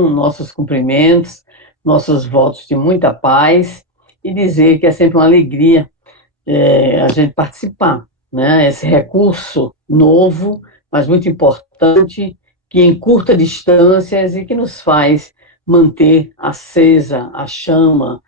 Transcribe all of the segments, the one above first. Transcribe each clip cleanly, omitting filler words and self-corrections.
nossos cumprimentos, nossos votos de muita paz e dizer que é sempre uma alegria a gente participar, né? Esse recurso novo, mas muito importante, que encurta distâncias e que nos faz manter acesa a chama,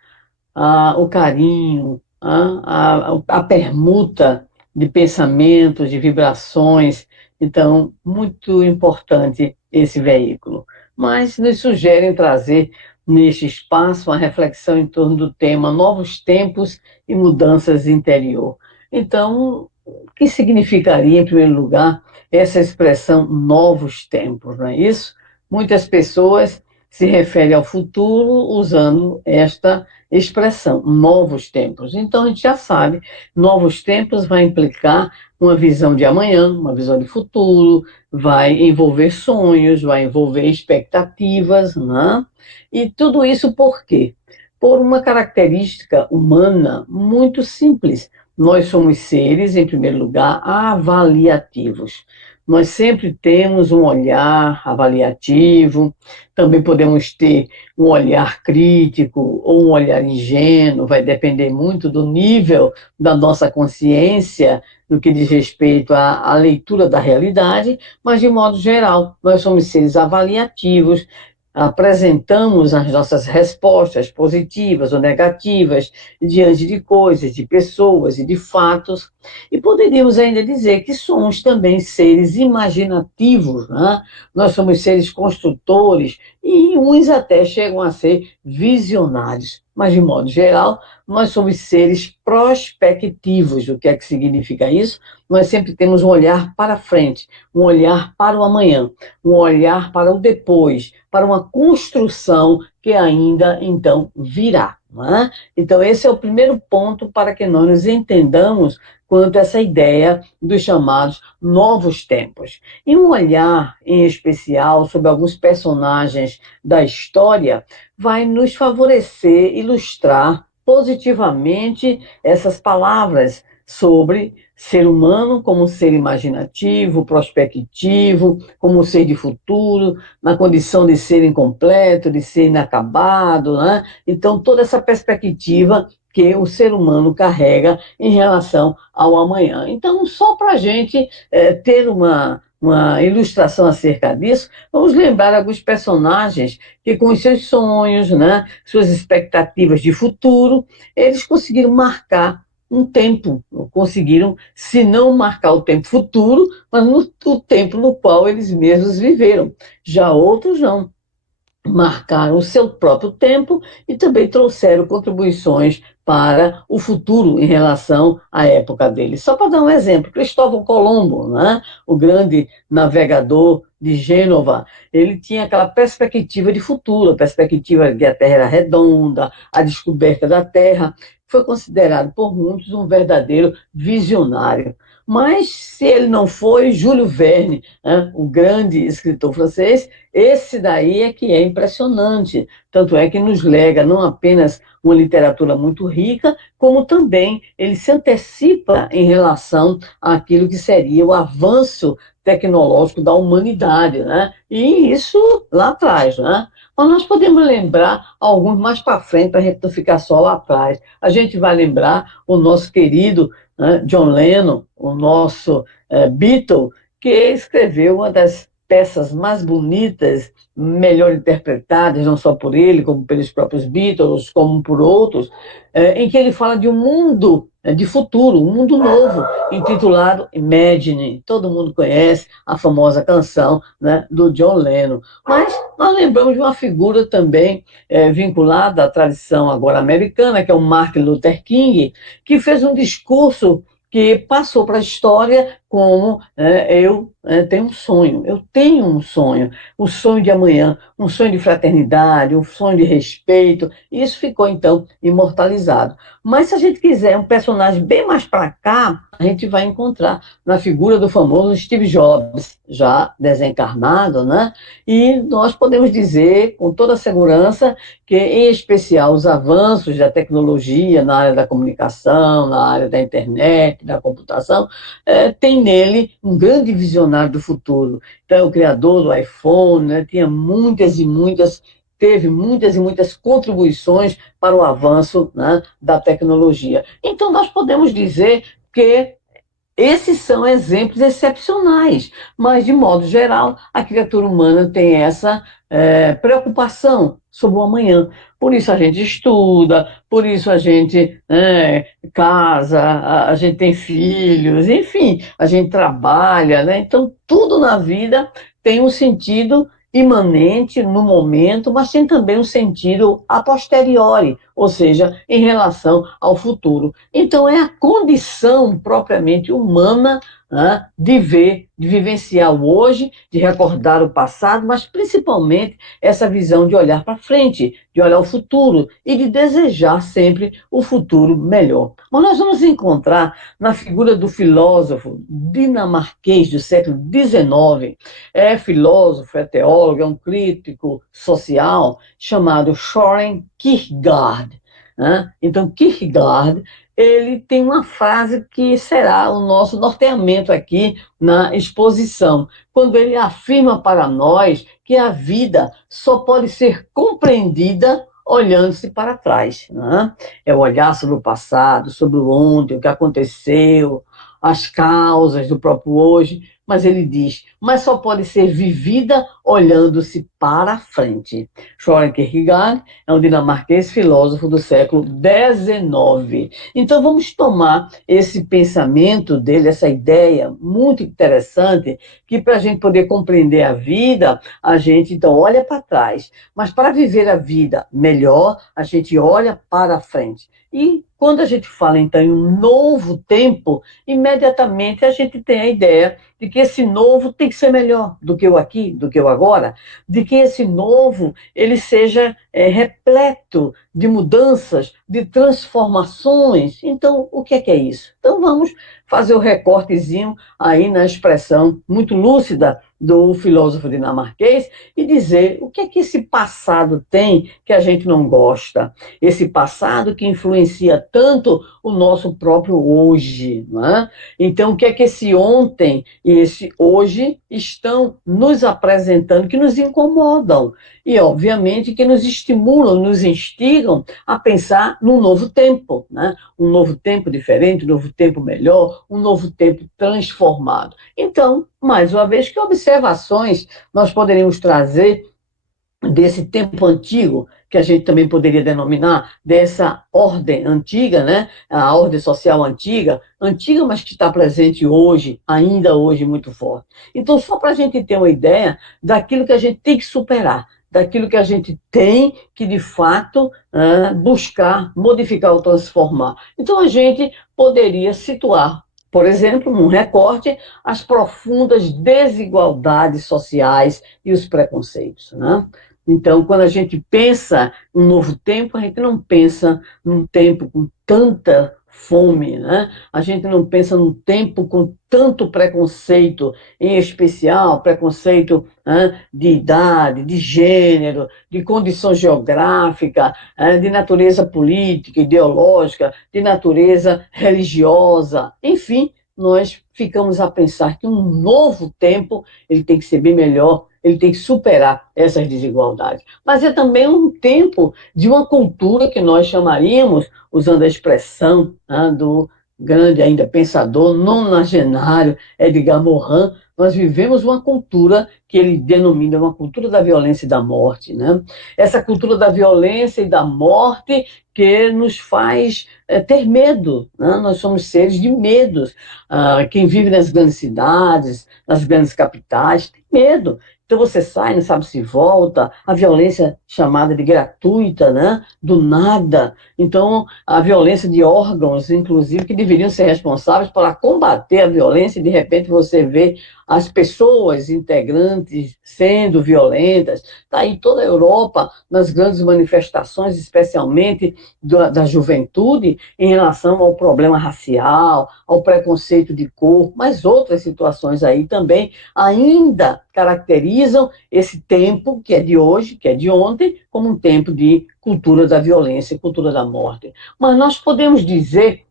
o carinho, a permuta de pensamentos, de vibrações. Então, muito importante esse veículo. Mas nos sugerem trazer neste espaço uma reflexão em torno do tema novos tempos e mudanças interior. Então, o que significaria, em primeiro lugar, essa expressão novos tempos, não é isso? Muitas pessoas se referem ao futuro usando esta expressão, novos tempos. Então, a gente já sabe, novos tempos vai implicar uma visão de amanhã, uma visão de futuro, vai envolver sonhos, vai envolver expectativas, né? E tudo isso por quê? Por uma característica humana muito simples. Nós somos seres, em primeiro lugar, avaliativos. Nós sempre temos um olhar avaliativo, também podemos ter um olhar crítico ou um olhar ingênuo, vai depender muito do nível da nossa consciência no que diz respeito à leitura da realidade, mas de modo geral, nós somos seres avaliativos, apresentamos as nossas respostas positivas ou negativas diante de coisas, de pessoas e de fatos, e poderíamos ainda dizer que somos também seres imaginativos, né? Nós somos seres construtores e uns até chegam a ser visionários, mas de modo geral, nós somos seres prospectivos. O que é que significa isso? Nós sempre temos um olhar para frente, um olhar para o amanhã, um olhar para o depois, para uma construção que ainda então virá. Não é? Então, esse é o primeiro ponto para que nós nos entendamos quanto a essa ideia dos chamados novos tempos. E um olhar em especial sobre alguns personagens da história vai nos favorecer, ilustrar positivamente essas palavras sobre ser humano como ser imaginativo, prospectivo, como ser de futuro, na condição de ser incompleto, de ser inacabado, né? Então, toda essa perspectiva que o ser humano carrega em relação ao amanhã. Então, só para a gente ter uma ilustração acerca disso, vamos lembrar alguns personagens que, com os seus sonhos, né, suas expectativas de futuro, eles conseguiram marcar um tempo, conseguiram, se não marcar o tempo futuro, mas o tempo no qual eles mesmos viveram. Já outros não. Marcaram o seu próprio tempo e também trouxeram contribuições para o futuro em relação à época deles. Só para dar um exemplo, Cristóvão Colombo, né? O grande navegador de Gênova, ele tinha aquela perspectiva de futuro, a perspectiva de que a Terra era redonda, a descoberta da Terra, foi considerado por muitos um verdadeiro visionário. Mas se ele não foi, Júlio Verne, né, o grande escritor francês, esse daí é que é impressionante. Tanto é que nos lega não apenas uma literatura muito rica, como também ele se antecipa em relação àquilo que seria o avanço tecnológico da humanidade, né? E isso lá atrás, né? Mas nós podemos lembrar alguns mais para frente, para a gente não ficar só lá atrás. A gente vai lembrar o nosso querido, né, John Lennon, o nosso Beatle, que escreveu uma das peças mais bonitas, melhor interpretadas, não só por ele, como pelos próprios Beatles, como por outros, em que ele fala de um mundo de futuro, um mundo novo, intitulado Imagine. Todo mundo conhece a famosa canção, né, do John Lennon. Mas nós lembramos de uma figura também vinculada à tradição agora americana, que é o Martin Luther King, que fez um discurso que passou para a história como eu tenho um sonho, o sonho de amanhã, um sonho de fraternidade, um sonho de respeito, e isso ficou, então, imortalizado. Mas se a gente quiser um personagem bem mais para cá, a gente vai encontrar na figura do famoso Steve Jobs, já desencarnado, né? E nós podemos dizer, com toda segurança, que, em especial, os avanços da tecnologia na área da comunicação, na área da internet, da computação, tem tem nele um grande visionário do futuro. Então, é o criador do iPhone, né? Teve muitas e muitas contribuições para o avanço, né, da tecnologia. Então, nós podemos dizer que esses são exemplos excepcionais, mas, de modo geral, a criatura humana tem essa preocupação sobre o amanhã. Por isso a gente estuda, por isso a gente casa, a gente tem filhos, enfim, a gente trabalha, né? Então, tudo na vida tem um sentido imanente no momento, mas tem também um sentido a posteriori, ou seja, em relação ao futuro. Então, é a condição propriamente humana, né, de ver, de vivenciar o hoje, de recordar o passado, mas principalmente essa visão de olhar para frente, de olhar o futuro e de desejar sempre o futuro melhor. Mas nós vamos encontrar na figura do filósofo dinamarquês do século XIX, é filósofo, é teólogo, é um crítico social, chamado Søren Kierkegaard, né? Então, Kierkegaard, ele tem uma frase que será o nosso norteamento aqui na exposição, quando ele afirma para nós que a vida só pode ser compreendida olhando-se para trás, né? É o olhar sobre o passado, sobre o ontem, o que aconteceu, as causas do próprio hoje, mas ele diz, mas só pode ser vivida olhando-se para frente. Søren Kierkegaard é um dinamarquês filósofo do século XIX. Então vamos tomar esse pensamento dele, essa ideia muito interessante, que para a gente poder compreender a vida, a gente então olha para trás. Mas para viver a vida melhor, a gente olha para frente. E quando a gente fala, então, em um novo tempo, imediatamente a gente tem a ideia de que esse novo tem que ser melhor do que o aqui, do que o agora, de que esse novo ele seja repleto de mudanças, de transformações. Então, o que é isso? Então, vamos fazer o recortezinho aí na expressão muito lúcida do filósofo dinamarquês e dizer o que é que esse passado tem que a gente não gosta, esse passado que influencia tanto o nosso próprio hoje, não é? Então, o que é que esse ontem e esse hoje estão nos apresentando, que nos incomodam e, obviamente, que nos estimulam, nos instigam a pensar num novo tempo, né? Um novo tempo diferente, um novo tempo melhor, um novo tempo transformado. Então, mais uma vez, que observações nós poderíamos trazer desse tempo antigo, que a gente também poderia denominar dessa ordem antiga, né? A ordem social antiga, antiga, mas que está presente hoje, ainda hoje, muito forte. Então, só para a gente ter uma ideia daquilo que a gente tem que superar, daquilo que a gente tem que, de fato, buscar, modificar ou transformar. Então, a gente poderia situar, por exemplo, num recorte, as profundas desigualdades sociais e os preconceitos, né? Então, quando a gente pensa em um novo tempo, a gente não pensa num tempo com tanta fome, né? A gente não pensa num tempo com tanto preconceito, em especial preconceito, né, de idade, de gênero, de condição geográfica, de natureza política, ideológica, de natureza religiosa, enfim, nós ficamos a pensar que um novo tempo ele tem que ser bem melhor, ele tem que superar essas desigualdades. Mas é também um tempo de uma cultura que nós chamaríamos, usando a expressão, né, do grande ainda pensador nonagenário Edgar Morin, nós vivemos uma cultura que ele denomina uma cultura da violência e da morte, né? Essa cultura da violência e da morte que nos faz ter medo, né? Nós somos seres de medos. Quem vive nas grandes cidades, nas grandes capitais, tem medo. Então você sai, não sabe se volta, a violência chamada de gratuita, né? Do nada. Então, a violência de órgãos, inclusive, que deveriam ser responsáveis para combater a violência, e de repente você vê as pessoas integrantes sendo violentas. Está aí toda a Europa, nas grandes manifestações, especialmente da juventude, em relação ao problema racial, ao preconceito de cor, mas outras situações aí também ainda caracterizam esse tempo, que é de hoje, que é de ontem, como um tempo de cultura da violência, cultura da morte. Mas nós podemos dizer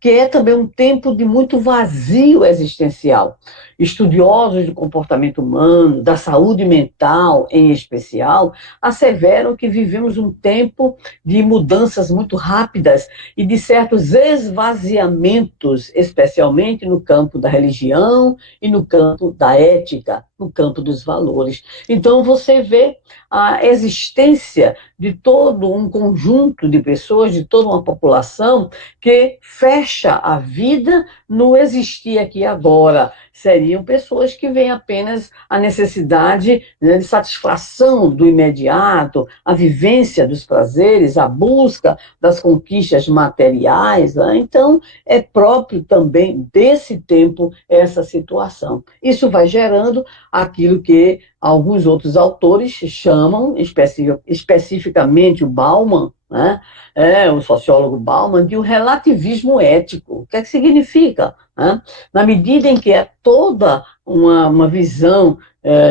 que é também um tempo de muito vazio existencial. Estudiosos do comportamento humano, da saúde mental em especial, asseveram que vivemos um tempo de mudanças muito rápidas e de certos esvaziamentos, especialmente no campo da religião e no campo da ética, no campo dos valores. Então, você vê a existência de todo um conjunto de pessoas, de toda uma população que fecha a vida no existir aqui e agora. Seriam pessoas que veem apenas a necessidade, né, de satisfação do imediato, a vivência dos prazeres, a busca das conquistas materiais. Né? Então, é próprio também desse tempo essa situação. Isso vai gerando aquilo que alguns outros autores chamam, especificamente o Bauman, né? O sociólogo Bauman, de um relativismo ético. O que é que significa? Né? Na medida em que é toda uma visão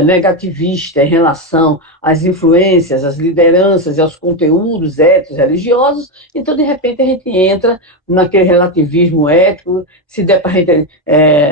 negativista em relação às influências, às lideranças e aos conteúdos éticos religiosos, então, de repente, a gente entra naquele relativismo ético, se der para a gente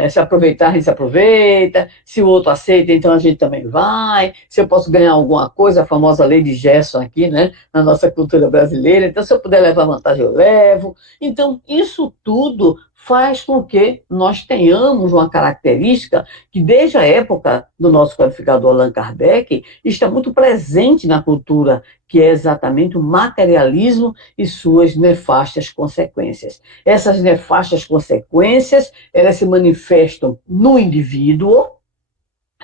se aproveitar, a gente se aproveita, se o outro aceita, então a gente também vai, se eu posso ganhar alguma coisa, a famosa lei de Gerson aqui, né, na nossa cultura brasileira, então se eu puder levar vantagem, eu levo. Então, isso tudo faz com que nós tenhamos uma característica que, desde a época do nosso codificador Allan Kardec, está muito presente na cultura, que é exatamente o materialismo e suas nefastas consequências. Essas nefastas consequências, elas se manifestam no indivíduo,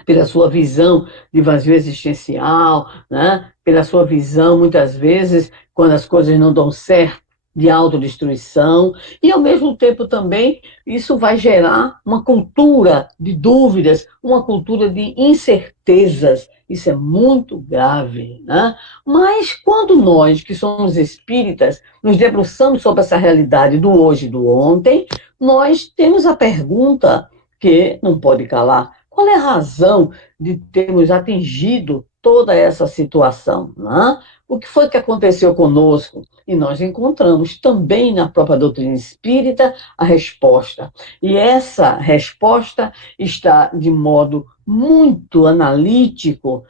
pela sua visão de vazio existencial, né? Pela sua visão, muitas vezes, quando as coisas não dão certo, de autodestruição, e ao mesmo tempo também isso vai gerar uma cultura de dúvidas, uma cultura de incertezas. Isso é muito grave, né? Mas quando nós, que somos espíritas, nos debruçamos sobre essa realidade do hoje e do ontem, nós temos a pergunta que não pode calar: qual é a razão de termos atingido toda essa situação? Né? O que foi que aconteceu conosco? E nós encontramos também na própria doutrina espírita a resposta. E essa resposta está de modo muito analítico,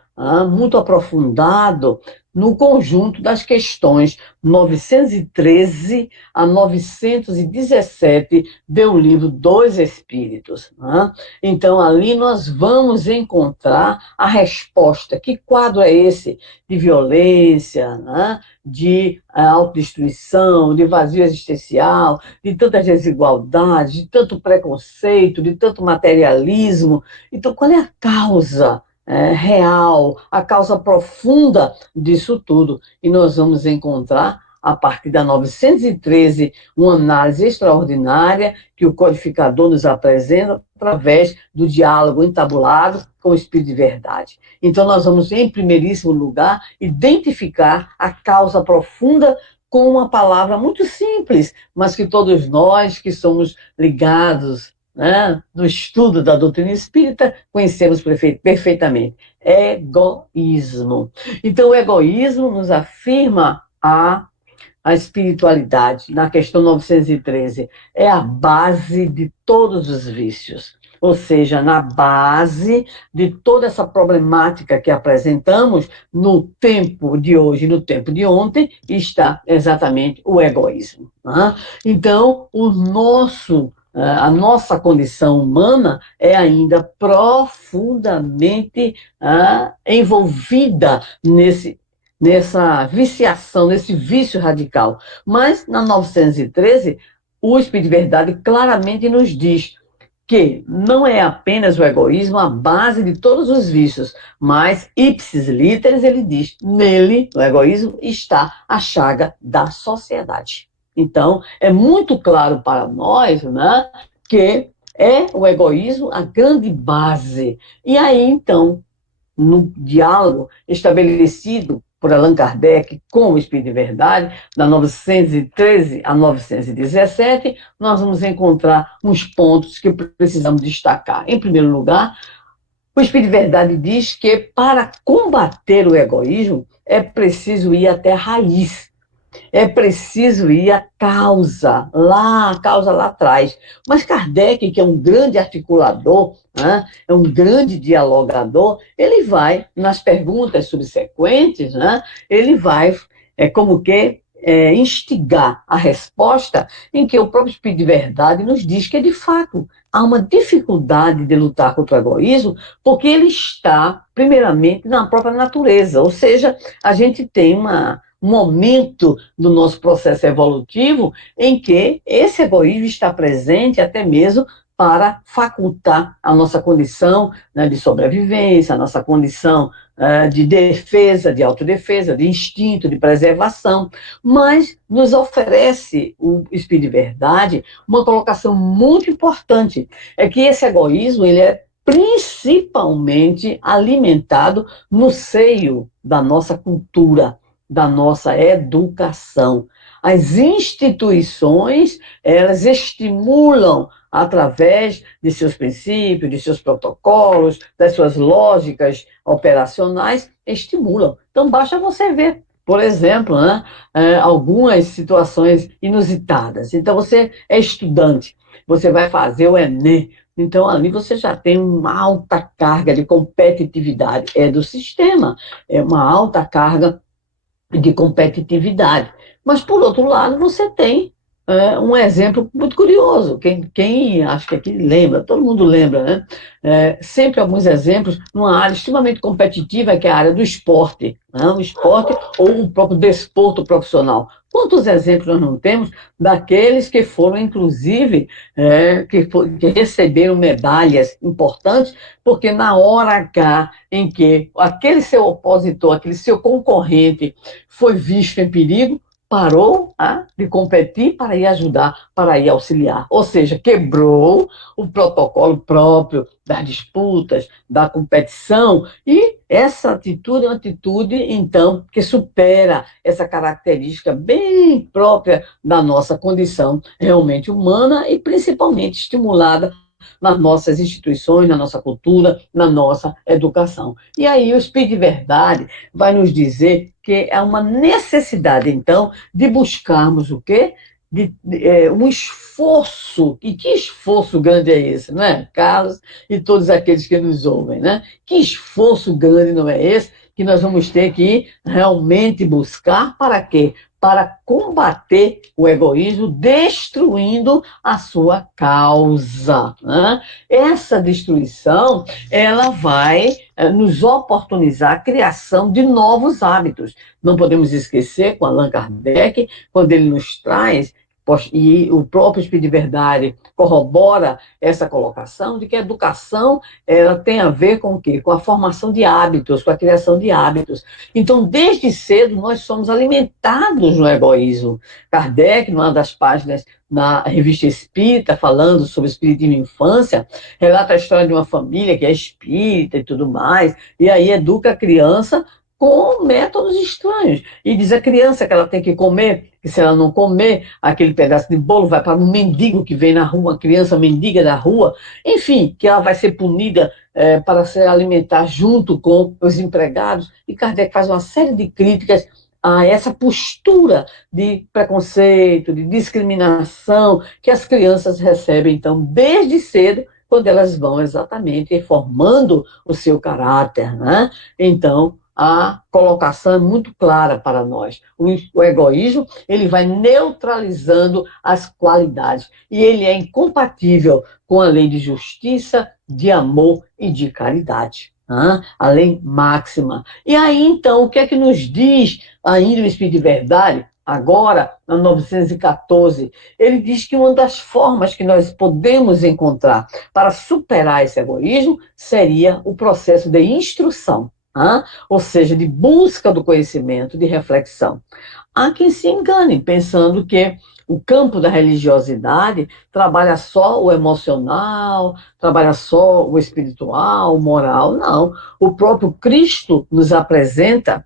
muito aprofundado, no conjunto das questões 913 a 917 do livro dos Espíritos. Então, ali nós vamos encontrar a resposta. Que quadro é esse de violência, né? De autodestruição, de vazio existencial, de tantas desigualdades, de tanto preconceito, de tanto materialismo? Então, qual é a causa real, a causa profunda disso tudo? E nós vamos encontrar, a partir da 913, uma análise extraordinária que o codificador nos apresenta através do diálogo entabulado com o Espírito de Verdade. Então, nós vamos, em primeiríssimo lugar, identificar a causa profunda com uma palavra muito simples, mas que todos nós que somos ligados, né, no estudo da doutrina espírita, conhecemos perfeitamente: egoísmo. Então, o egoísmo nos afirma a espiritualidade, na questão 913, é a base de todos os vícios. Ou seja, na base de toda essa problemática que apresentamos no tempo de hoje e no tempo de ontem, está exatamente o egoísmo. Né? Então, a nossa condição humana é ainda profundamente envolvida nessa viciação, nesse vício radical. Mas, na 913, o Espírito de Verdade claramente nos diz que não é apenas o egoísmo a base de todos os vícios, mas, ipsis literis, ele diz: nele, no egoísmo, está a chaga da sociedade. Então, é muito claro para nós, né, que é o egoísmo a grande base. E aí, então, no diálogo estabelecido por Allan Kardec com o Espírito de Verdade, da 913 a 917, nós vamos encontrar uns pontos que precisamos destacar. Em primeiro lugar, o Espírito de Verdade diz que para combater o egoísmo é preciso ir até a raiz. É preciso ir à causa, a causa lá atrás. Mas Kardec, que é um grande articulador, né, é um grande dialogador, ele vai, nas perguntas subsequentes, né, ele vai, como que, instigar a resposta em que o próprio Espírito de Verdade nos diz que, de fato, há uma dificuldade de lutar contra o egoísmo, porque ele está, primeiramente, na própria natureza, ou seja, a gente tem um momento do nosso processo evolutivo em que esse egoísmo está presente até mesmo para facultar a nossa condição, né, de sobrevivência, a nossa condição de defesa, de autodefesa, de instinto, de preservação, mas nos oferece o Espírito de Verdade uma colocação muito importante, é que esse egoísmo ele é principalmente alimentado no seio da nossa cultura, da nossa educação. As instituições, elas estimulam através de seus princípios, de seus protocolos, das suas lógicas operacionais, estimulam. Então, basta você ver, por exemplo, né, algumas situações inusitadas. Então, você é estudante, você vai fazer o Enem, então ali você já tem uma alta carga de competitividade, é do sistema, é uma alta carga de competitividade. Mas, por outro lado, você tem um exemplo muito curioso. Quem acho que aqui lembra, todo mundo lembra, né? Sempre alguns exemplos numa área extremamente competitiva, que é a área do esporte, né? O esporte ou o próprio desporto profissional. Quantos exemplos nós não temos daqueles que foram, inclusive, que receberam medalhas importantes, porque na hora H em que aquele seu opositor, aquele seu concorrente foi visto em perigo, parou de competir para ir ajudar, para ir auxiliar. Ou seja, quebrou o protocolo próprio das disputas, da competição, e essa atitude é uma atitude, então, que supera essa característica bem própria da nossa condição realmente humana e principalmente estimulada nas nossas instituições, na nossa cultura, na nossa educação. E aí o Espírito de Verdade vai nos dizer que é uma necessidade, então, de buscarmos o quê? Um esforço, e que esforço grande é esse, não é, Carlos? E todos aqueles que nos ouvem, né? Que esforço grande não é esse que nós vamos ter que realmente buscar para quê? Para combater o egoísmo, destruindo a sua causa, né? Essa destruição, ela vai nos oportunizar a criação de novos hábitos. Não podemos esquecer, com Allan Kardec, quando ele nos traz, e o próprio Espírito de Verdade corrobora essa colocação, de que a educação ela tem a ver com o quê? Com a formação de hábitos, com a criação de hábitos. Então, desde cedo, nós somos alimentados no egoísmo. Kardec, numa das páginas na Revista Espírita, falando sobre espiritismo e infância, relata a história de uma família que é espírita e tudo mais, e aí educa a criança com métodos estranhos. E diz a criança que ela tem que comer, que se ela não comer aquele pedaço de bolo, vai para um mendigo que vem na rua, uma criança mendiga da rua, enfim, que ela vai ser punida para se alimentar junto com os empregados. E Kardec faz uma série de críticas a essa postura de preconceito, de discriminação que as crianças recebem, então, desde cedo, quando elas vão exatamente formando o seu caráter, né? Então, a colocação é muito clara para nós. O egoísmo, ele vai neutralizando as qualidades e ele é incompatível com a lei de justiça, de amor e de caridade. A lei máxima. E aí, então, o que é que nos diz ainda o Espírito de Verdade? Agora, na 914, ele diz que uma das formas que nós podemos encontrar para superar esse egoísmo seria o processo de instrução. Ou seja, de busca do conhecimento, de reflexão. Há quem se engane pensando que o campo da religiosidade trabalha só o emocional, trabalha só o espiritual, o moral. Não. O próprio Cristo nos apresenta,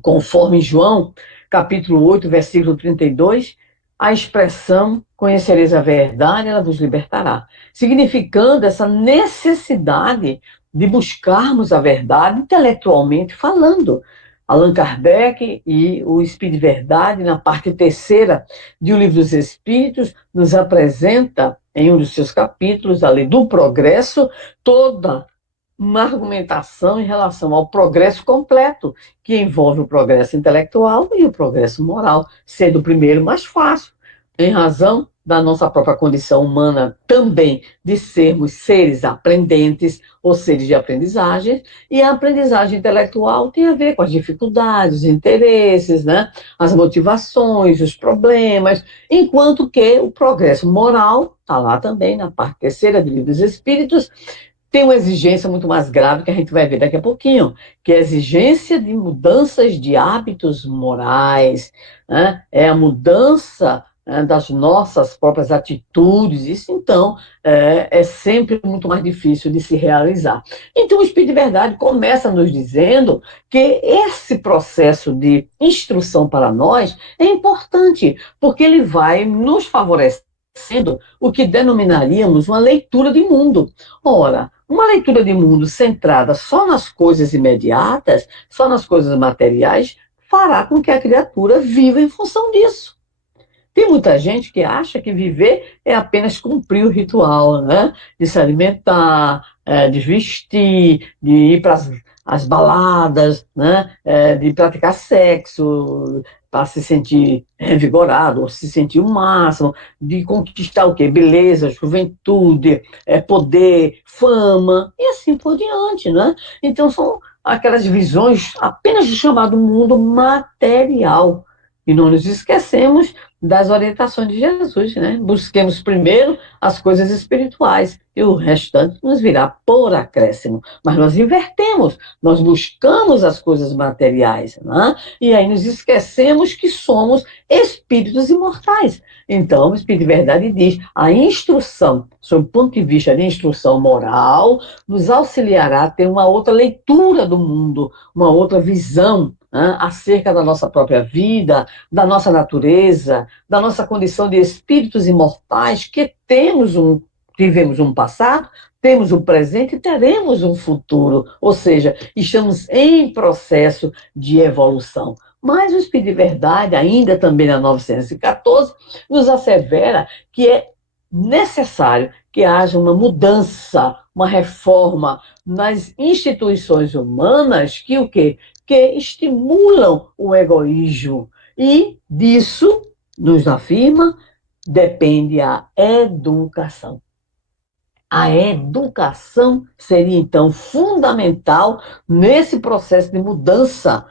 conforme João, capítulo 8, versículo 32, a expressão conhecereis a verdade, ela vos libertará. Significando essa necessidade de buscarmos a verdade intelectualmente falando. Allan Kardec e o Espírito de Verdade, na parte terceira de O Livro dos Espíritos, nos apresenta, em um dos seus capítulos, a lei do progresso, toda uma argumentação em relação ao progresso completo, que envolve o progresso intelectual e o progresso moral, sendo o primeiro mais fácil, em razão da nossa própria condição humana também de sermos seres aprendentes ou seres de aprendizagem, e a aprendizagem intelectual tem a ver com as dificuldades, os interesses, né? As motivações, os problemas, enquanto que o progresso moral está lá também na parte terceira do Livro dos Espíritos, tem uma exigência muito mais grave que a gente vai ver daqui a pouquinho, que é a exigência de mudanças de hábitos morais, né? É a mudança, né, das nossas próprias atitudes. Isso, então, é sempre muito mais difícil de se realizar. Então, o Espírito de Verdade começa nos dizendo que esse processo de instrução para nós é importante, porque ele vai nos favorecendo o que denominaríamos uma leitura de mundo. Ora, uma leitura de mundo centrada só nas coisas imediatas, só nas coisas materiais, fará com que a criatura viva em função disso. Tem muita gente que acha que viver é apenas cumprir o ritual, né? De se alimentar, de vestir, de ir para as baladas, né? De praticar sexo, para se sentir revigorado, ou se sentir o máximo, de conquistar o quê? Beleza, juventude, poder, fama, e assim por diante, né? Então são aquelas visões apenas do chamado mundo material. E não nos esquecemos das orientações de Jesus, né? Busquemos primeiro as coisas espirituais e o restante nos virá por acréscimo. Mas nós invertemos, nós buscamos as coisas materiais, né? E aí nos esquecemos que somos espíritos imortais. Então, o Espírito de Verdade diz, a instrução, sob o ponto de vista de instrução moral, nos auxiliará a ter uma outra leitura do mundo, uma outra visão, né, acerca da nossa própria vida, da nossa natureza, da nossa condição de espíritos imortais, que vivemos um passado, temos um presente e teremos um futuro, ou seja, estamos em processo de evolução. Mas o Espírito de Verdade, ainda também na 914, nos assevera que é necessário que haja uma mudança, uma reforma nas instituições humanas que o quê? Que estimulam o egoísmo. E disso, nos afirma, depende a educação. A educação seria, então, fundamental nesse processo de mudança,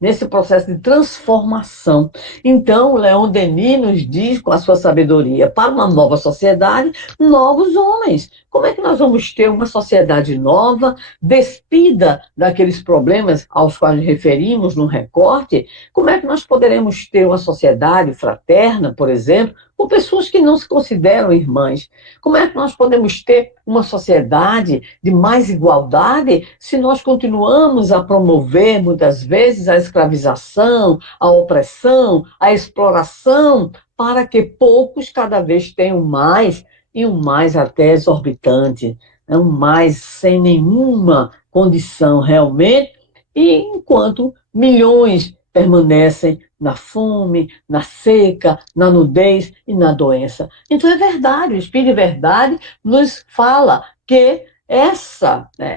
nesse processo de transformação. Então, Leon Denis nos diz, com a sua sabedoria, para uma nova sociedade, novos homens. Como é que nós vamos ter uma sociedade nova, despida daqueles problemas aos quais referimos no recorte? Como é que nós poderemos ter uma sociedade fraterna, por exemplo, com pessoas que não se consideram irmãs? Como é que nós podemos ter uma sociedade de mais igualdade se nós continuamos a promover, muitas vezes, a escravização, a opressão, a exploração, para que poucos cada vez tenham mais, e um mais até exorbitante, um mais sem nenhuma condição realmente, e enquanto milhões permanecem na fome, na seca, na nudez e na doença. Então é verdade, o Espírito de Verdade nos fala que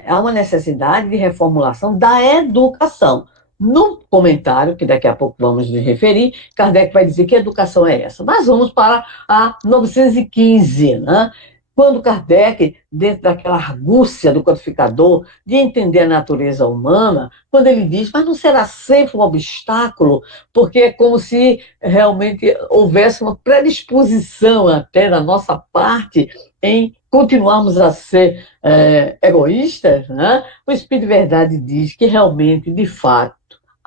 há uma necessidade de reformulação da educação. No comentário, que daqui a pouco vamos nos referir, Kardec vai dizer que educação é essa. Mas vamos para a 915, né? Quando Kardec, dentro daquela argúcia do codificador, de entender a natureza humana, quando ele diz, mas não será sempre um obstáculo, porque é como se realmente houvesse uma predisposição até da nossa parte em continuarmos a ser egoístas, né? O Espírito de Verdade diz que realmente, de fato,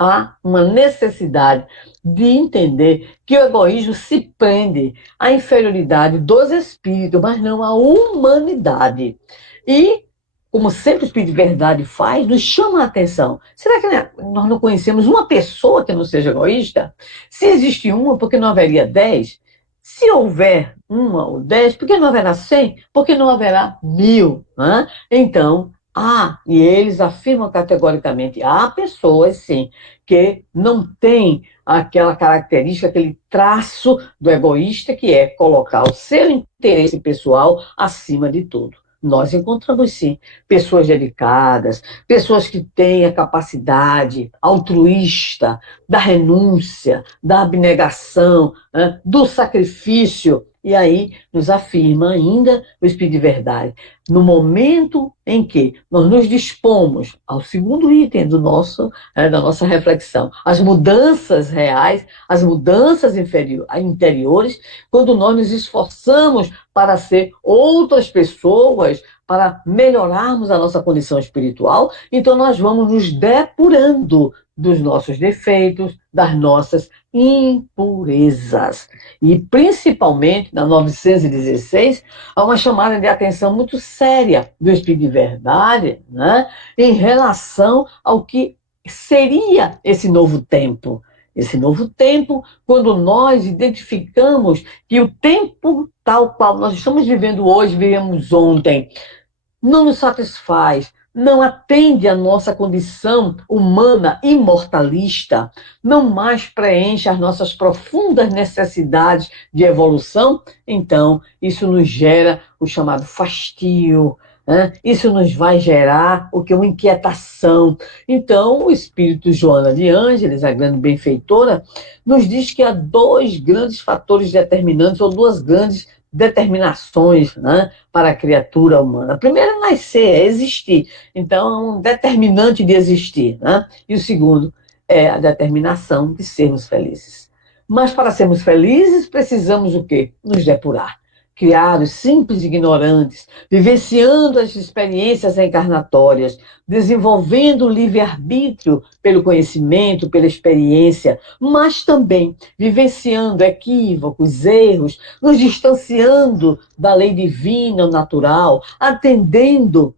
há uma necessidade de entender que o egoísmo se prende à inferioridade dos espíritos, mas não à humanidade. E, como sempre o Espírito de Verdade faz, nos chama a atenção. Será que nós não conhecemos uma pessoa que não seja egoísta? Se existe uma, por que não haveria 10? Se houver uma ou 10, por que não haverá 100? Por que não haverá 1000? Né? Então, E eles afirmam categoricamente, há pessoas, sim, que não têm aquela característica, aquele traço do egoísta, que é colocar o seu interesse pessoal acima de tudo. Nós encontramos, sim, pessoas dedicadas, pessoas que têm a capacidade altruísta da renúncia, da abnegação, né, do sacrifício. E aí nos afirma ainda o Espírito de Verdade. No momento em que nós nos dispomos ao segundo item da nossa reflexão, as mudanças reais, as mudanças interiores, quando nós nos esforçamos para ser outras pessoas, para melhorarmos a nossa condição espiritual, então nós vamos nos depurando dos nossos defeitos, das nossas impurezas. E principalmente na 916, há uma chamada de atenção muito séria do Espírito de Verdade, né, em relação ao que seria esse novo tempo. Esse novo tempo, quando nós identificamos que o tempo tal qual nós estamos vivendo hoje, vivemos ontem, não nos satisfaz, não atende à nossa condição humana imortalista, não mais preenche as nossas profundas necessidades de evolução, então isso nos gera o chamado fastio, né? Isso nos vai gerar o que? Uma inquietação. Então, o espírito Joana de Ângeles, a grande benfeitora, nos diz que há dois grandes fatores determinantes, ou duas grandes determinações, né, para a criatura humana. Primeiro, é nascer, é existir. Então, é um determinante de existir. Né? E o segundo é a determinação de sermos felizes. Mas para sermos felizes, precisamos o quê? Nos depurar. Criados simples e ignorantes, vivenciando as experiências reencarnatórias, desenvolvendo o livre-arbítrio pelo conhecimento, pela experiência, mas também vivenciando equívocos, erros, nos distanciando da lei divina, natural, atendendo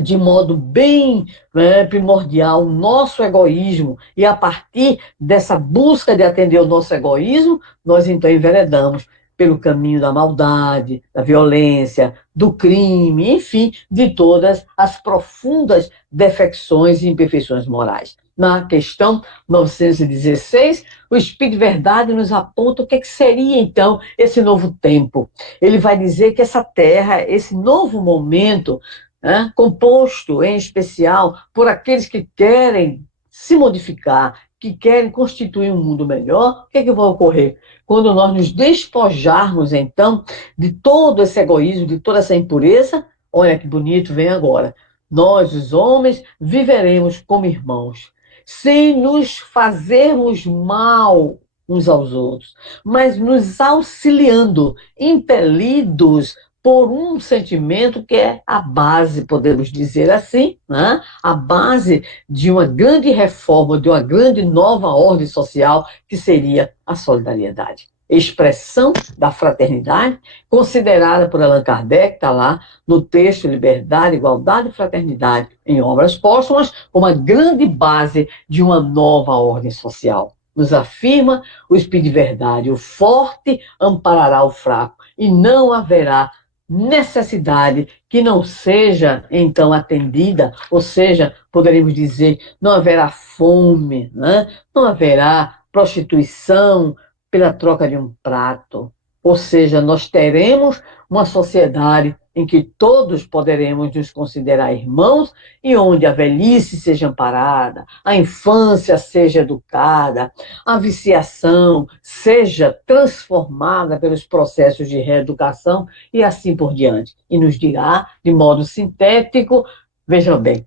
de modo bem, né, primordial o nosso egoísmo, e a partir dessa busca de atender o nosso egoísmo, nós então enveredamos pelo caminho da maldade, da violência, do crime, enfim, de todas as profundas defecções e imperfeições morais. Na questão 916, o Espírito de Verdade nos aponta o que seria, então, esse novo tempo. Ele vai dizer que essa terra, esse novo momento, né, composto, em especial, por aqueles que querem se modificar, que querem constituir um mundo melhor, o que vai ocorrer? Quando nós nos despojarmos, então, de todo esse egoísmo, de toda essa impureza, olha que bonito, vem agora. Nós, os homens, viveremos como irmãos, sem nos fazermos mal uns aos outros, mas nos auxiliando, impelidos por um sentimento que é a base, podemos dizer assim, né? A base de uma grande reforma, de uma grande nova ordem social, que seria a solidariedade. Expressão da fraternidade, considerada por Allan Kardec, está lá no texto Liberdade, Igualdade e Fraternidade, em Obras Póstumas, como a grande base de uma nova ordem social. Nos afirma o Espírito de Verdade: o forte amparará o fraco, e não haverá necessidade que não seja, então, atendida, ou seja, poderíamos dizer, não haverá fome, né? Não haverá prostituição pela troca de um prato. Ou seja, nós teremos uma sociedade em que todos poderemos nos considerar irmãos e onde a velhice seja amparada, a infância seja educada, a viciação seja transformada pelos processos de reeducação e assim por diante. E nos dirá, de modo sintético, veja bem,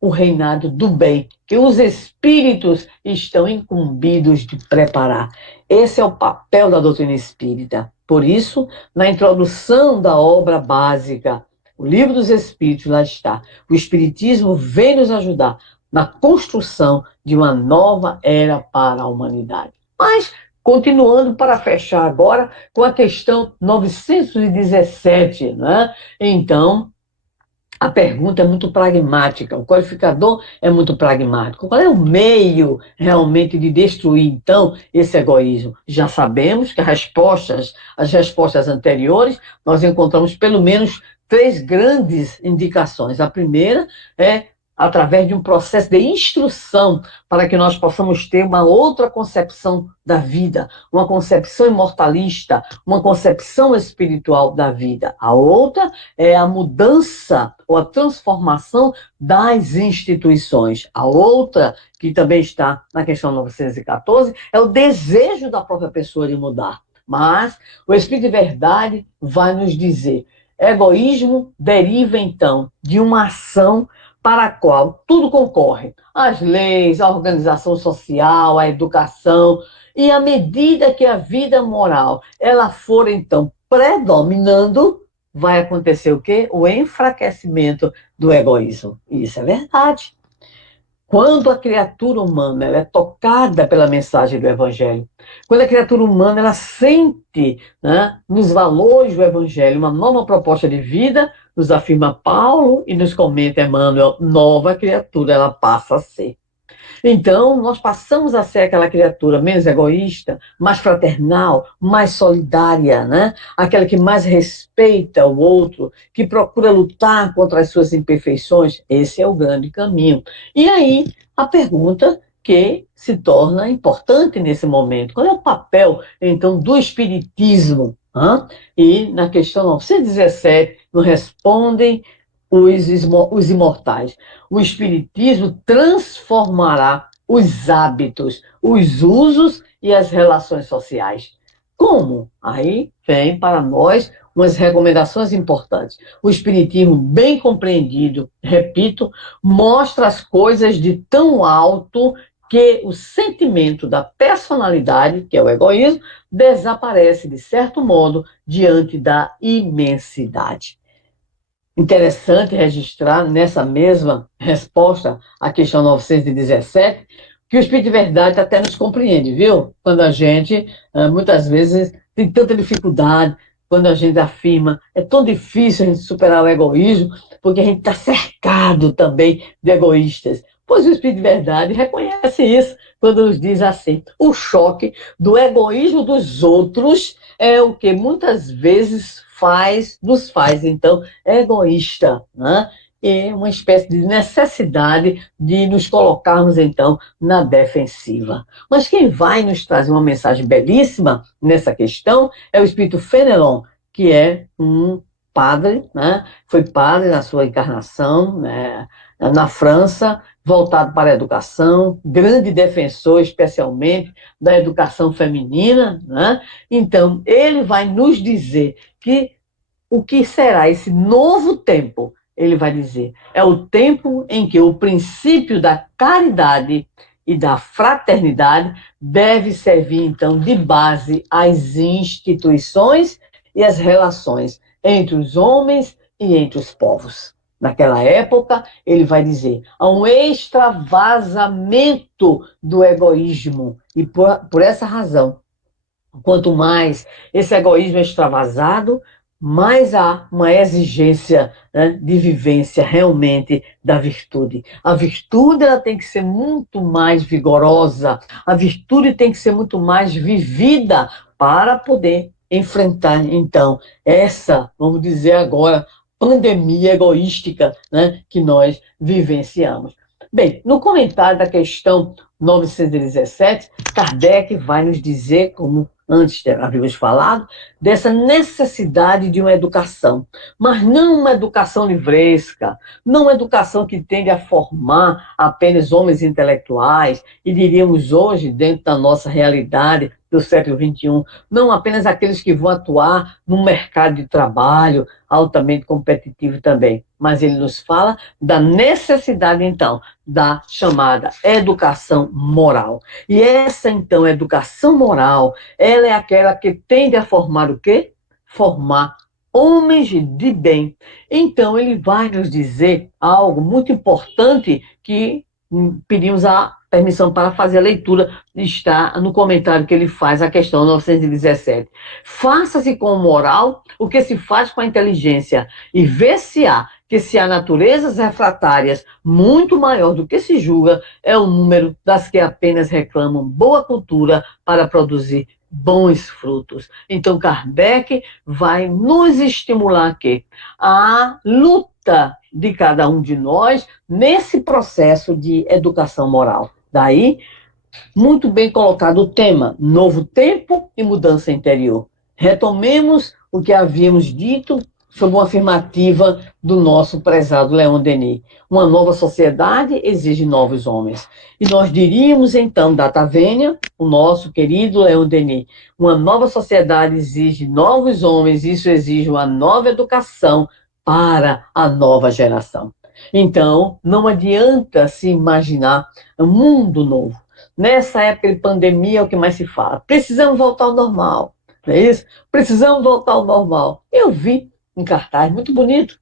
o reinado do bem, que os espíritos estão incumbidos de preparar. Esse é o papel da doutrina espírita. Por isso, na introdução da obra básica, o Livro dos Espíritos, lá está. O Espiritismo vem nos ajudar na construção de uma nova era para a humanidade. Mas, continuando para fechar agora com a questão 917, né? Então, a pergunta é muito pragmática, o qualificador é muito pragmático. Qual é o meio realmente de destruir, então, esse egoísmo? Já sabemos que as respostas anteriores, nós encontramos pelo menos três grandes indicações. A primeira é através de um processo de instrução para que nós possamos ter uma outra concepção da vida, uma concepção imortalista, uma concepção espiritual da vida. A outra é a mudança ou a transformação das instituições. A outra, que também está na questão 914, é o desejo da própria pessoa de mudar. Mas o Espírito de Verdade vai nos dizer: egoísmo deriva, então, de uma ação para a qual tudo concorre. As leis, a organização social, a educação. E à medida que a vida moral ela for, então, predominando, vai acontecer o quê? O enfraquecimento do egoísmo. Isso é verdade. Quando a criatura humana ela é tocada pela mensagem do Evangelho, quando a criatura humana ela sente, né, nos valores do Evangelho uma nova proposta de vida, nos afirma Paulo e nos comenta Emmanuel, nova criatura ela passa a ser. Então, nós passamos a ser aquela criatura menos egoísta, mais fraternal, mais solidária, né? Aquela que mais respeita o outro, que procura lutar contra as suas imperfeições. Esse é o grande caminho. E aí, a pergunta que se torna importante nesse momento: qual é o papel, então, do Espiritismo? E na questão 917, nos respondem os imortais. O Espiritismo transformará os hábitos, os usos e as relações sociais. Como? Aí vem para nós umas recomendações importantes. O Espiritismo, bem compreendido, repito, mostra as coisas de tão alto que o sentimento da personalidade, que é o egoísmo, desaparece, de certo modo, diante da imensidade. Interessante registrar nessa mesma resposta à questão 917, que o Espírito de Verdade até nos compreende, viu? Quando a gente, muitas vezes, tem tanta dificuldade, quando a gente afirma, é tão difícil a gente superar o egoísmo, porque a gente está cercado também de egoístas. Pois o Espírito de Verdade reconhece isso, quando nos diz assim: o choque do egoísmo dos outros é o que muitas vezes nos faz, então, egoísta, né? E uma espécie de necessidade de nos colocarmos, então, na defensiva. Mas quem vai nos trazer uma mensagem belíssima nessa questão é o Espírito Fenelon, que é um padre, né? Foi padre na sua encarnação, né? Na França, voltado para a educação, grande defensor, especialmente, da educação feminina, né? Então, ele vai nos dizer que o que será esse novo tempo, ele vai dizer, é o tempo em que o princípio da caridade e da fraternidade deve servir, então, de base às instituições e às relações entre os homens e entre os povos. Naquela época, ele vai dizer, há um extravasamento do egoísmo, e por essa razão, quanto mais esse egoísmo é extravasado, mais há uma exigência, né, de vivência realmente da virtude. A virtude ela tem que ser muito mais vigorosa, a virtude tem que ser muito mais vivida para poder enfrentar, então, essa, vamos dizer agora, pandemia egoística, né, que nós vivenciamos. Bem, no comentário da questão 917, Kardec vai nos dizer, como antes havíamos falado, dessa necessidade de uma educação, mas não uma educação livresca, não uma educação que tende a formar apenas homens intelectuais, e diríamos hoje, dentro da nossa realidade do século XXI, não apenas aqueles que vão atuar no mercado de trabalho altamente competitivo também, mas ele nos fala da necessidade, então, da chamada educação moral. E essa, então, educação moral, ela é aquela que tende a formar o quê? Formar homens de bem. Então, ele vai nos dizer algo muito importante que pedimos a permissão para fazer a leitura, está no comentário que ele faz, a questão 917. Faça-se com moral o que se faz com a inteligência, e vê-se-á que se há naturezas refratárias muito maior do que se julga, é o número das que apenas reclamam boa cultura para produzir bons frutos. Então, Kardec vai nos estimular aqui a luta de cada um de nós nesse processo de educação moral. Daí, muito bem colocado o tema, novo tempo e mudança interior. Retomemos o que havíamos dito sob uma afirmativa do nosso prezado Leon Denis. Uma nova sociedade exige novos homens. E nós diríamos, então, data vênia, o nosso querido Leon Denis, uma nova sociedade exige novos homens, isso exige uma nova educação para a nova geração. Então, não adianta se imaginar um mundo novo. Nessa época de pandemia é o que mais se fala. Precisamos voltar ao normal, não é isso? Precisamos voltar ao normal. Eu vi um cartaz muito bonito,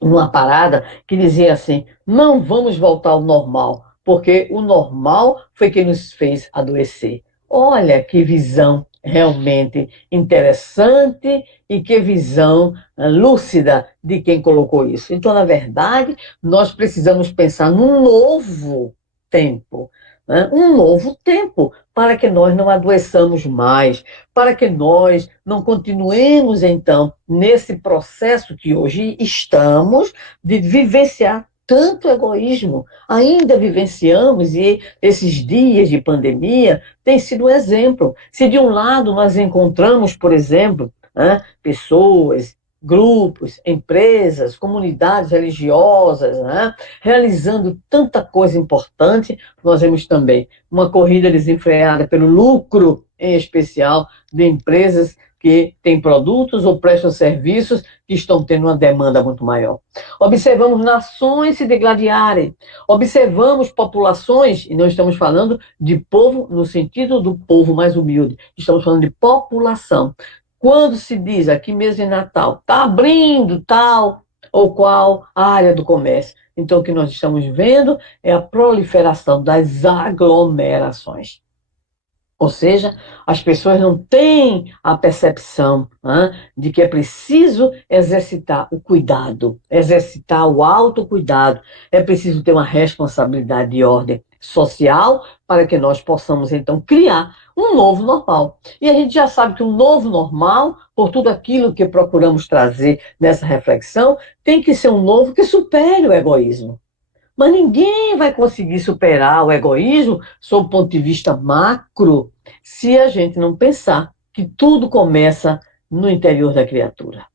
uma parada que dizia assim, não vamos voltar ao normal, porque o normal foi quem nos fez adoecer. Olha que visão realmente interessante e que visão lúcida de quem colocou isso. Então, na verdade, nós precisamos pensar num novo tempo, né? Um novo tempo, para que nós não adoeçamos mais, para que nós não continuemos, então, nesse processo que hoje estamos de vivenciar tanto egoísmo. Ainda vivenciamos e esses dias de pandemia têm sido um exemplo. Se de um lado nós encontramos, por exemplo, né, pessoas, grupos, empresas, comunidades religiosas, né, realizando tanta coisa importante, nós vemos também uma corrida desenfreada pelo lucro, em especial, de empresas que têm produtos ou prestam serviços que estão tendo uma demanda muito maior. Observamos nações se degladiarem, observamos populações, e não estamos falando de povo no sentido do povo mais humilde, estamos falando de população. Quando se diz, aqui mesmo em Natal, está abrindo tal ou qual área do comércio, então o que nós estamos vendo é a proliferação das aglomerações. Ou seja, as pessoas não têm a percepção, né, de que é preciso exercitar o cuidado, exercitar o autocuidado, é preciso ter uma responsabilidade de ordem social para que nós possamos, então, criar um novo normal. E a gente já sabe que um novo normal, por tudo aquilo que procuramos trazer nessa reflexão, tem que ser um novo que supere o egoísmo. Mas ninguém vai conseguir superar o egoísmo sob o ponto de vista macro se a gente não pensar que tudo começa no interior da criatura.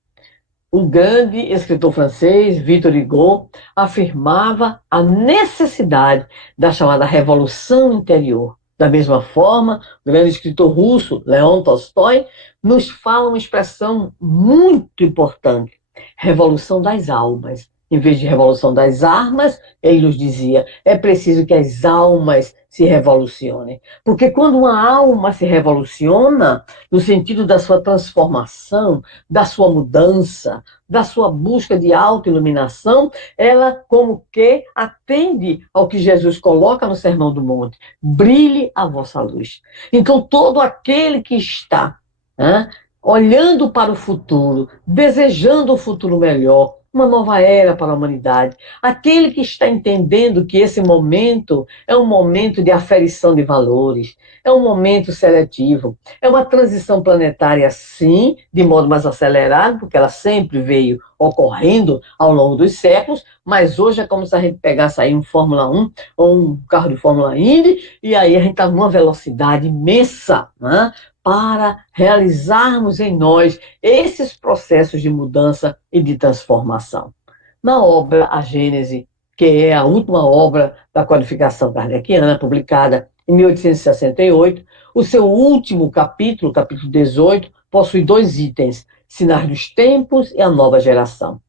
O grande escritor francês, Victor Hugo, afirmava a necessidade da chamada revolução interior. Da mesma forma, o grande escritor russo, Leon Tolstói, nos fala uma expressão muito importante, revolução das almas. Em vez de revolução das armas, ele nos dizia, é preciso que as almas se revolucionem. Porque quando uma alma se revoluciona, no sentido da sua transformação, da sua mudança, da sua busca de autoiluminação, ela como que atende ao que Jesus coloca no Sermão do Monte. Brilhe a vossa luz. Então, todo aquele que está, né, olhando para o futuro, desejando um futuro melhor, uma nova era para a humanidade. Aquele que está entendendo que esse momento é um momento de aferição de valores, é um momento seletivo, é uma transição planetária, sim, de modo mais acelerado, porque ela sempre veio ocorrendo ao longo dos séculos, mas hoje é como se a gente pegasse aí um Fórmula 1 ou um carro de Fórmula Indy, e aí a gente está numa velocidade imensa, né? Para realizarmos em nós esses processos de mudança e de transformação. Na obra A Gênese, que é a última obra da codificação kardeciana, publicada em 1868, o seu último capítulo, capítulo 18, possui 2 itens, Sinais dos Tempos e a Nova Geração.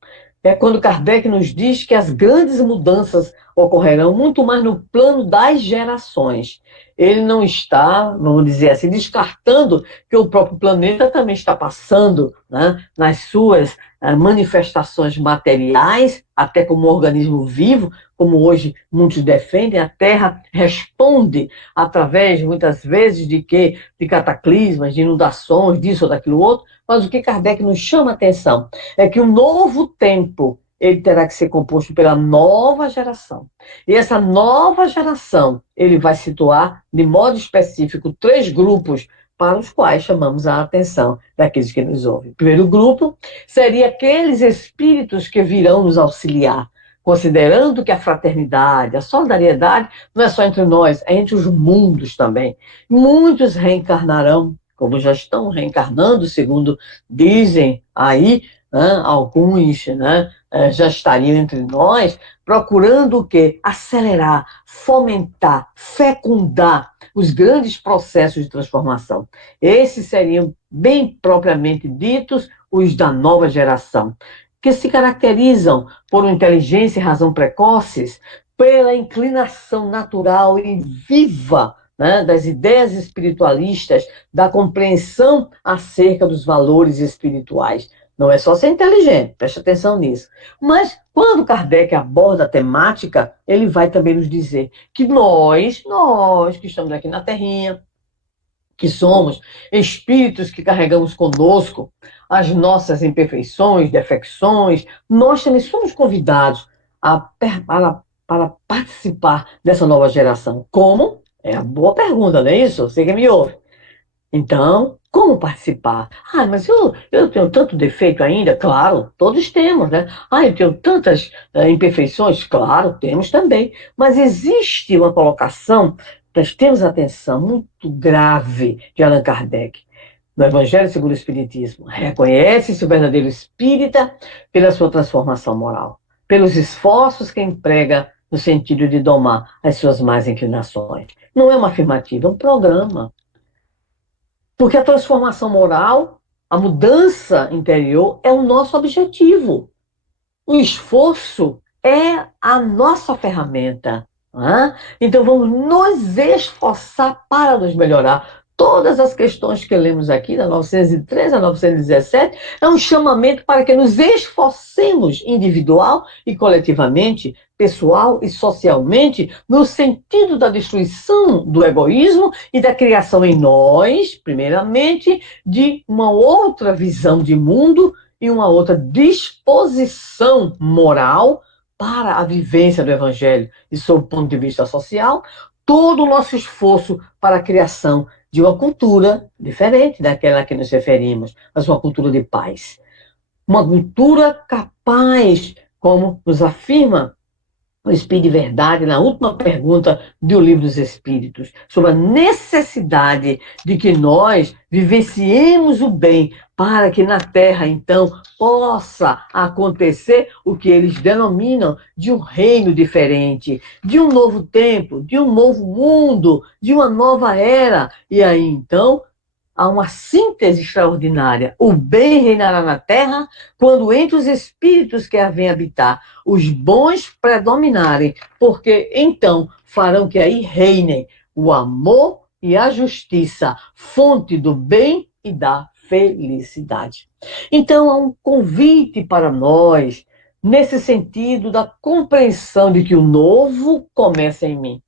É quando Kardec nos diz que as grandes mudanças ocorrerão muito mais no plano das gerações. Ele não está, vamos dizer assim, descartando que o próprio planeta também está passando, né, nas suas manifestações materiais, até como um organismo vivo, como hoje muitos defendem, a Terra responde através, muitas vezes, de cataclismas, de inundações, disso ou daquilo outro, mas o que Kardec nos chama a atenção é que um novo tempo ele terá que ser composto pela nova geração. E essa nova geração, ele vai situar, de modo específico, 3 grupos para os quais chamamos a atenção daqueles que nos ouvem. O primeiro grupo seria aqueles espíritos que virão nos auxiliar, considerando que a fraternidade, a solidariedade não é só entre nós, é entre os mundos também. Muitos reencarnarão, como já estão reencarnando, segundo dizem aí, né, alguns, né, já estariam entre nós, procurando o quê? Acelerar, fomentar, fecundar os grandes processos de transformação. Esses seriam, bem propriamente ditos, os da nova geração, que se caracterizam por uma inteligência e razão precoces, pela inclinação natural e viva, né, das ideias espiritualistas, da compreensão acerca dos valores espirituais. Não é só ser inteligente, preste atenção nisso. Mas, quando Kardec aborda a temática, ele vai também nos dizer que nós que estamos aqui na Terrinha, que somos espíritos que carregamos conosco as nossas imperfeições, defecções, nós também somos convidados para participar dessa nova geração. Como? É a boa pergunta, não é isso? Você que me ouve. Então, como participar? Ah, mas eu tenho tanto defeito ainda? Claro, todos temos, né? Ah, eu tenho tantas imperfeições? Claro, temos também. Mas existe uma colocação, prestemos atenção, muito grave de Allan Kardec, no Evangelho segundo o Espiritismo. Reconhece-se o verdadeiro espírita pela sua transformação moral, pelos esforços que emprega no sentido de domar as suas más inclinações. Não é uma afirmativa, é um programa. Porque a transformação moral, a mudança interior é o nosso objetivo. O esforço é a nossa ferramenta. Né? Então vamos nos esforçar para nos melhorar. Todas as questões que lemos aqui, da 913 a 917, é um chamamento para que nos esforcemos individual e coletivamente, pessoal e socialmente, no sentido da destruição do egoísmo e da criação em nós, primeiramente, de uma outra visão de mundo e uma outra disposição moral para a vivência do Evangelho. E, sob o ponto de vista social, todo o nosso esforço para a criação de uma cultura diferente daquela a que nos referimos, mas uma cultura de paz. Uma cultura capaz, como nos afirma o Espírito de Verdade, na última pergunta do Livro dos Espíritos, sobre a necessidade de que nós vivenciemos o bem para que na Terra, então, possa acontecer o que eles denominam de um reino diferente, de um novo tempo, de um novo mundo, de uma nova era. E aí, então, há uma síntese extraordinária. O bem reinará na terra quando entre os espíritos que a vêm habitar, os bons predominarem, porque então farão que aí reinem o amor e a justiça, fonte do bem e da felicidade. Então há um convite para nós, nesse sentido da compreensão de que o novo começa em mim.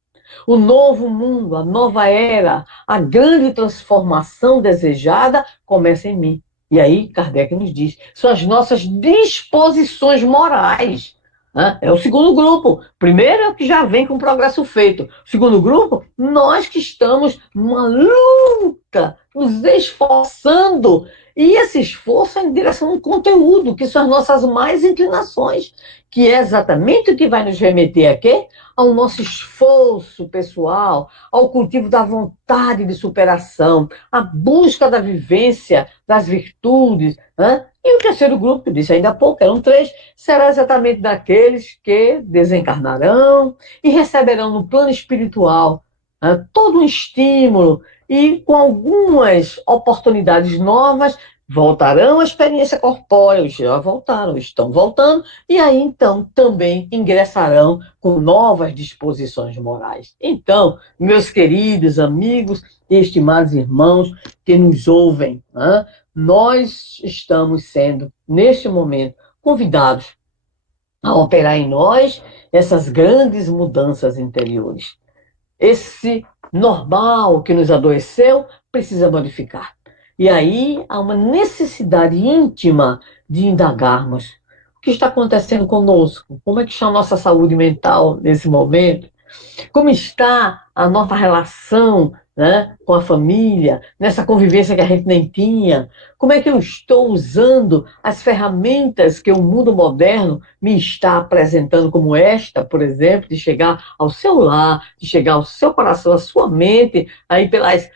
O novo mundo, a nova era, a grande transformação desejada começa em mim. E aí, Kardec nos diz, são as nossas disposições morais. Né? É o segundo grupo. Primeiro é o que já vem com o progresso feito. O segundo grupo, nós que estamos numa luta, nos esforçando. E esse esforço é em direção a um conteúdo, que são as nossas mais inclinações, que é exatamente o que vai nos remeter a quê? Ao nosso esforço pessoal, ao cultivo da vontade de superação, à busca da vivência das virtudes. Né? E o terceiro grupo, que eu disse ainda há pouco, eram 3, será exatamente daqueles que desencarnarão e receberão no plano espiritual, né, todo um estímulo e com algumas oportunidades novas voltarão à experiência corpórea, já voltaram, estão voltando, e aí então também ingressarão com novas disposições morais. Então, meus queridos amigos e estimados irmãos que nos ouvem, né, nós estamos sendo, neste momento, convidados a operar em nós essas grandes mudanças interiores. Esse normal que nos adoeceu precisa modificar. E aí há uma necessidade íntima de indagarmos. O que está acontecendo conosco? Como é que está a nossa saúde mental nesse momento? Como está a nossa relação, né, com a família, nessa convivência que a gente nem tinha? Como é que eu estou usando as ferramentas que o mundo moderno me está apresentando, como esta, por exemplo, de chegar ao seu lar, de chegar ao seu coração, à sua mente, aí pelas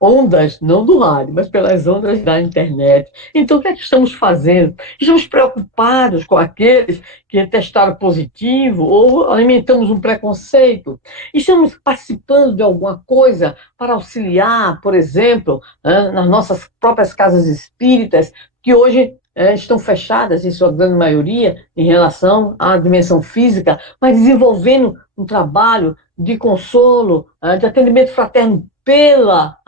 ondas, não do rádio, mas pelas ondas da internet. Então, o que é que estamos fazendo? Estamos preocupados com aqueles que testaram positivo ou alimentamos um preconceito? Estamos participando de alguma coisa para auxiliar, por exemplo, nas nossas próprias casas espíritas, que hoje estão fechadas, em sua grande maioria, em relação à dimensão física, mas desenvolvendo um trabalho de consolo, de atendimento fraterno pela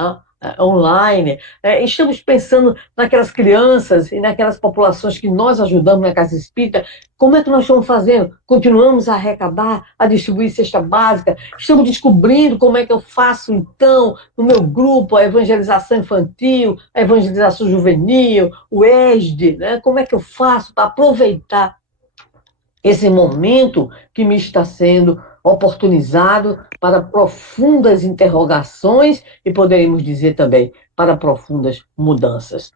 online. Estamos pensando naquelas crianças e naquelas populações que nós ajudamos na Casa Espírita. Como é que nós estamos fazendo? Continuamos a arrecadar, a distribuir cesta básica. Estamos descobrindo como é que eu faço, então, no meu grupo, a evangelização infantil, a evangelização juvenil, o ESD, né? Como é que eu faço para aproveitar esse momento que me está sendo oportunizado para profundas interrogações e poderíamos dizer também para profundas mudanças.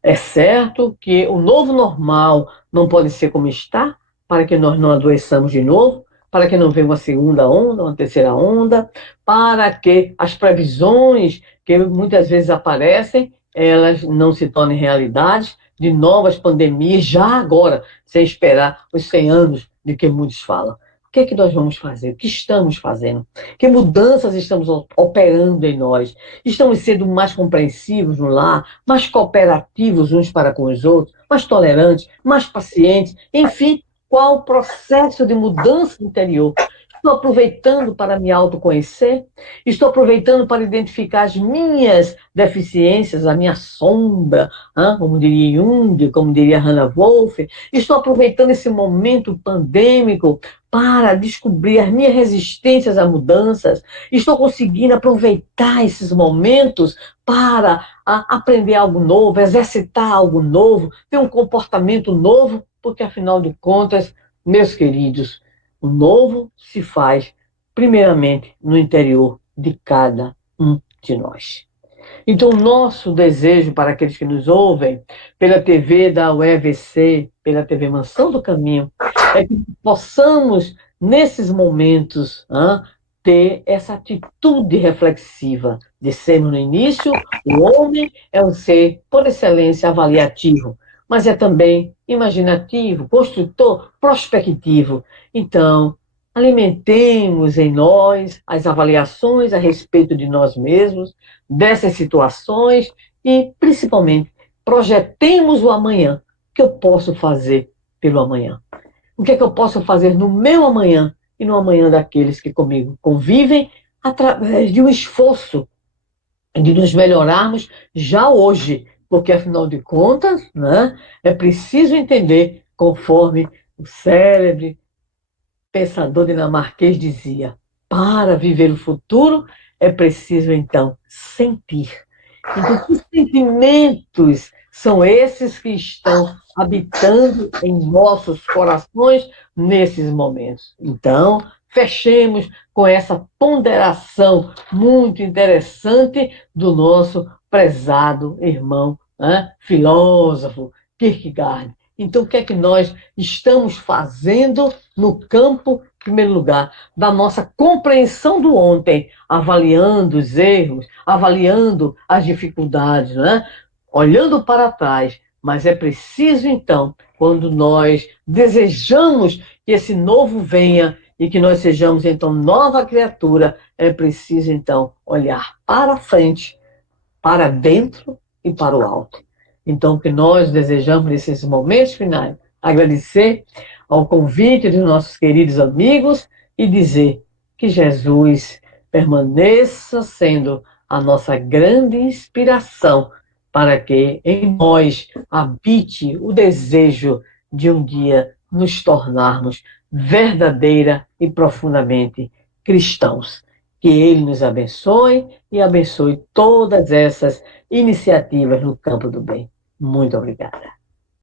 É certo que o novo normal não pode ser como está, para que nós não adoeçamos de novo, para que não venha uma segunda onda, uma terceira onda, para que as previsões que muitas vezes aparecem, elas não se tornem realidade, de novas pandemias, já agora, sem esperar os 100 anos de que muitos falam. O que é que nós vamos fazer? O que estamos fazendo? Que mudanças estamos operando em nós? Estamos sendo mais compreensivos no lar, mais cooperativos uns para com os outros, mais tolerantes, mais pacientes, enfim, qual o processo de mudança interior? Estou aproveitando para me autoconhecer? Estou aproveitando para identificar as minhas deficiências, a minha sombra, como diria Jung, como diria Hannah Wolff? Estou aproveitando esse momento pandêmico para descobrir as minhas resistências a mudanças? Estou conseguindo aproveitar esses momentos para aprender algo novo, exercitar algo novo, ter um comportamento novo? Porque, afinal de contas, meus queridos, o novo se faz, primeiramente, no interior de cada um de nós. Então, o nosso desejo para aqueles que nos ouvem, pela TV da UEVC, pela TV Mansão do Caminho, é que possamos, nesses momentos, ter essa atitude reflexiva de sermos no início, o homem é um ser, por excelência, avaliativo, mas é também imaginativo, construtor, prospectivo. Então, alimentemos em nós as avaliações a respeito de nós mesmos, dessas situações e, principalmente, projetemos o amanhã. O que eu posso fazer pelo amanhã? O que é que eu posso fazer no meu amanhã e no amanhã daqueles que comigo convivem, através de um esforço de nos melhorarmos já hoje, porque, afinal de contas, né, é preciso entender, conforme o célebre pensador dinamarquês dizia, para viver o futuro é preciso, então, sentir. Então, que sentimentos são esses que estão habitando em nossos corações nesses momentos? Então, fechemos com essa ponderação muito interessante do nosso prezado irmão, filósofo Kierkegaard. Então, o que é que nós estamos fazendo no campo, em primeiro lugar, da nossa compreensão do ontem, avaliando os erros, avaliando as dificuldades, olhando para trás. Mas é preciso, então, quando nós desejamos que esse novo venha e que nós sejamos, então, nova criatura, é preciso, então, olhar para frente, para dentro e para o alto. Então, o que nós desejamos nesses momentos finais, agradecer ao convite dos nossos queridos amigos e dizer que Jesus permaneça sendo a nossa grande inspiração para que em nós habite o desejo de um dia nos tornarmos verdadeira e profundamente cristãos. Que Ele nos abençoe e abençoe todas essas iniciativas no campo do bem. Muito obrigada.